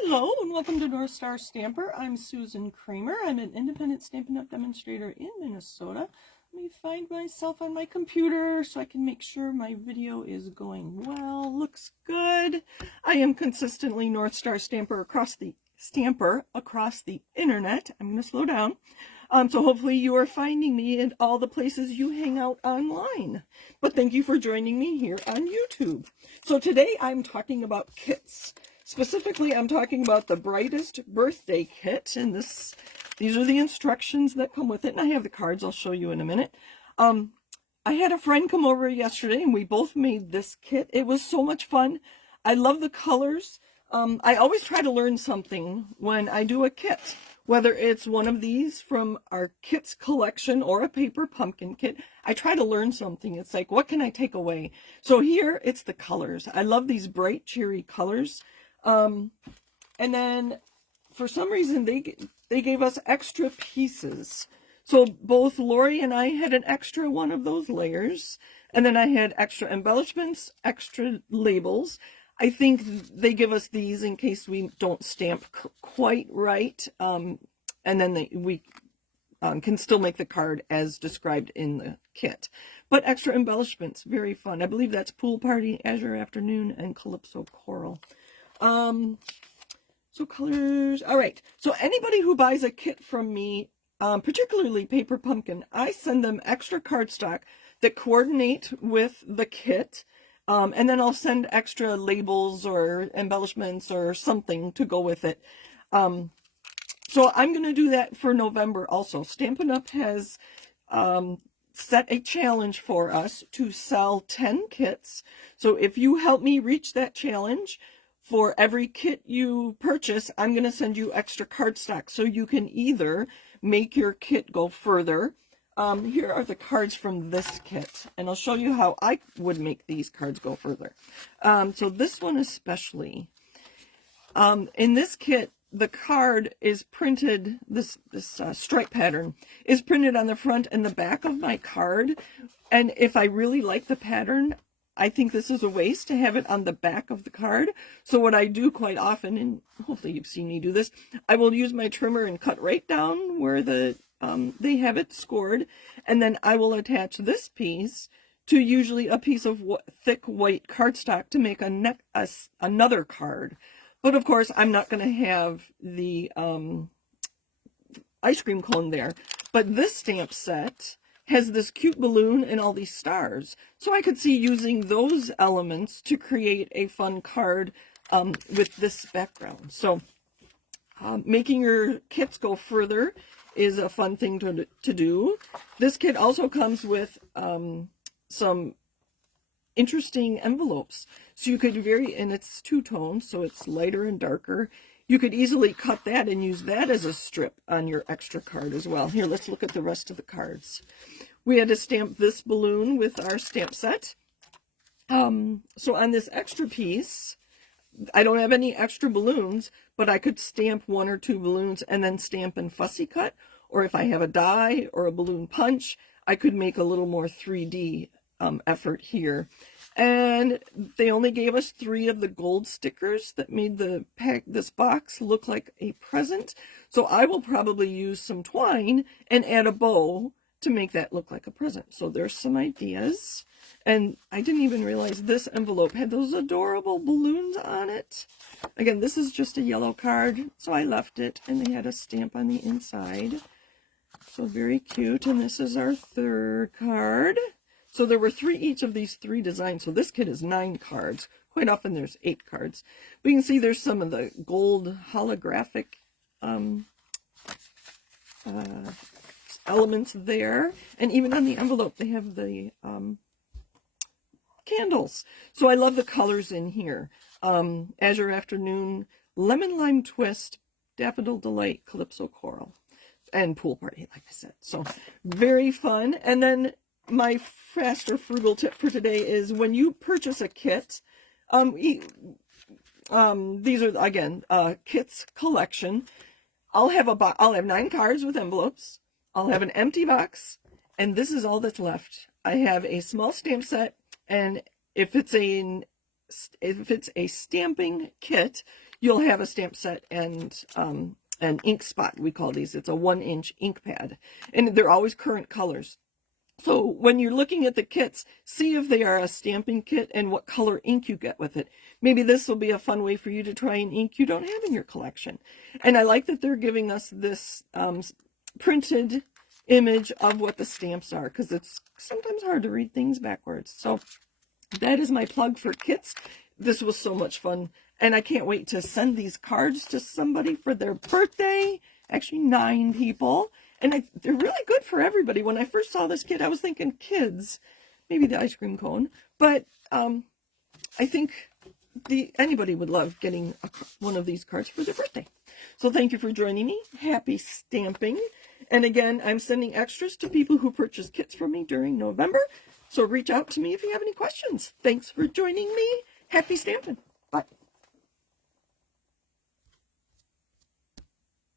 Hello and welcome to North Star Stamper. I'm Susan Kramer. I'm an independent Stampin' Up! Demonstrator in Minnesota. Let me find myself on my computer so I can make sure my video is going well. Looks good. I am consistently North Star Stamper across the internet. I'm going to slow down. So hopefully you are finding me in all the places you hang out online. But thank you for joining me here on YouTube. So today I'm talking about kits. Specifically, I'm talking about the Brightest birthday kit, and these are the instructions that come with it, and I have the cards I'll show you in a minute. I had a friend come over yesterday, and we both made this kit. It was so much fun. I love the colors. I always try to learn something when I do a kit, whether it's one of these from our kits collection or a paper pumpkin kit. I try to learn something. It's like, what can I take away? So here, it's the colors. I love these bright, cheery colors. And then for some reason they gave us extra pieces. So both Lori and I had an extra one of those layers, and then I had extra embellishments, extra labels. I think they give us these in case we don't stamp quite right, and then we can still make the card as described in the kit. But extra embellishments, very fun. I believe that's Pool Party, Azure Afternoon, and Calypso Coral. So colors, all right. So anybody who buys a kit from me, particularly Paper Pumpkin, I send them extra cardstock that coordinate with the kit. And then I'll send extra labels or embellishments or something to go with it. So I'm going to do that for November also. Stampin' Up! Has set a challenge for us to sell 10 kits. So if you help me reach that challenge, for every kit you purchase, I'm going to send you extra cardstock so you can either make your kit go further. Here are the cards from this kit, and I'll show you how I would make these cards go further. So this one especially. In this kit, the card is printed, this stripe pattern is printed on the front and the back of my card. And if I really like the pattern, I think this is a waste to have it on the back of the card. So what I do quite often, and hopefully you've seen me do this, I will use my trimmer and cut right down where they have it scored. And then I will attach this piece to usually a piece of thick white cardstock to make another card. But of course, I'm not going to have the ice cream cone there. But this stamp set has this cute balloon and all these stars. So I could see using those elements to create a fun card with this background. So making your kits go further is a fun thing to do. This kit also comes with some interesting envelopes. So you could and it's two-tone, so it's lighter and darker. You could easily cut that and use that as a strip on your extra card as well. Here, let's look at the rest of the cards. We had to stamp this balloon with our stamp set. So on this extra piece, I don't have any extra balloons, but I could stamp one or two balloons and then stamp and fussy cut. Or if I have a die or a balloon punch, I could make a little more 3D effort here. And they only gave us 3 of the gold stickers that made this box look like a present. So I will probably use some twine and add a bow to make that look like a present. So there's some ideas. And I didn't even realize this envelope had those adorable balloons on it. Again, this is just a yellow card, so I left it, and they had a stamp on the inside. So very cute. And this is our third card. So there were 3 each of these 3 designs. So this kit is 9 cards. Quite often there's 8 cards. But you can see there's some of the gold holographic elements there. And even on the envelope, they have the candles. So I love the colors in here. Azure Afternoon, Lemon Lime Twist, Daffodil Delight, Calypso Coral, and Pool Party, like I said. So very fun. And then my fast or frugal tip for today is when you purchase a kit, these are, again, kits collection. I'll have 9 cards with envelopes. I'll have an empty box, and this is all that's left. I have a small stamp set, and if it's a stamping kit, you'll have a stamp set and an ink spot, we call these. It's a 1-inch ink pad, and they're always current colors. So when you're looking at the kits, see if they are a stamping kit and what color ink you get with it. Maybe this will be a fun way for you to try an ink you don't have in your collection. And I like that they're giving us this printed image of what the stamps are, because it's sometimes hard to read things backwards. So that is my plug for kits. This was so much fun, and I can't wait to send these cards to somebody for their birthday. Actually, 9 people. And they're really good for everybody. When I first saw this kit, I was thinking kids, maybe the ice cream cone. But I think anybody would love getting one of these cards for their birthday. So thank you for joining me. Happy stamping. And again, I'm sending extras to people who purchase kits from me during November. So reach out to me if you have any questions. Thanks for joining me. Happy stamping. Bye.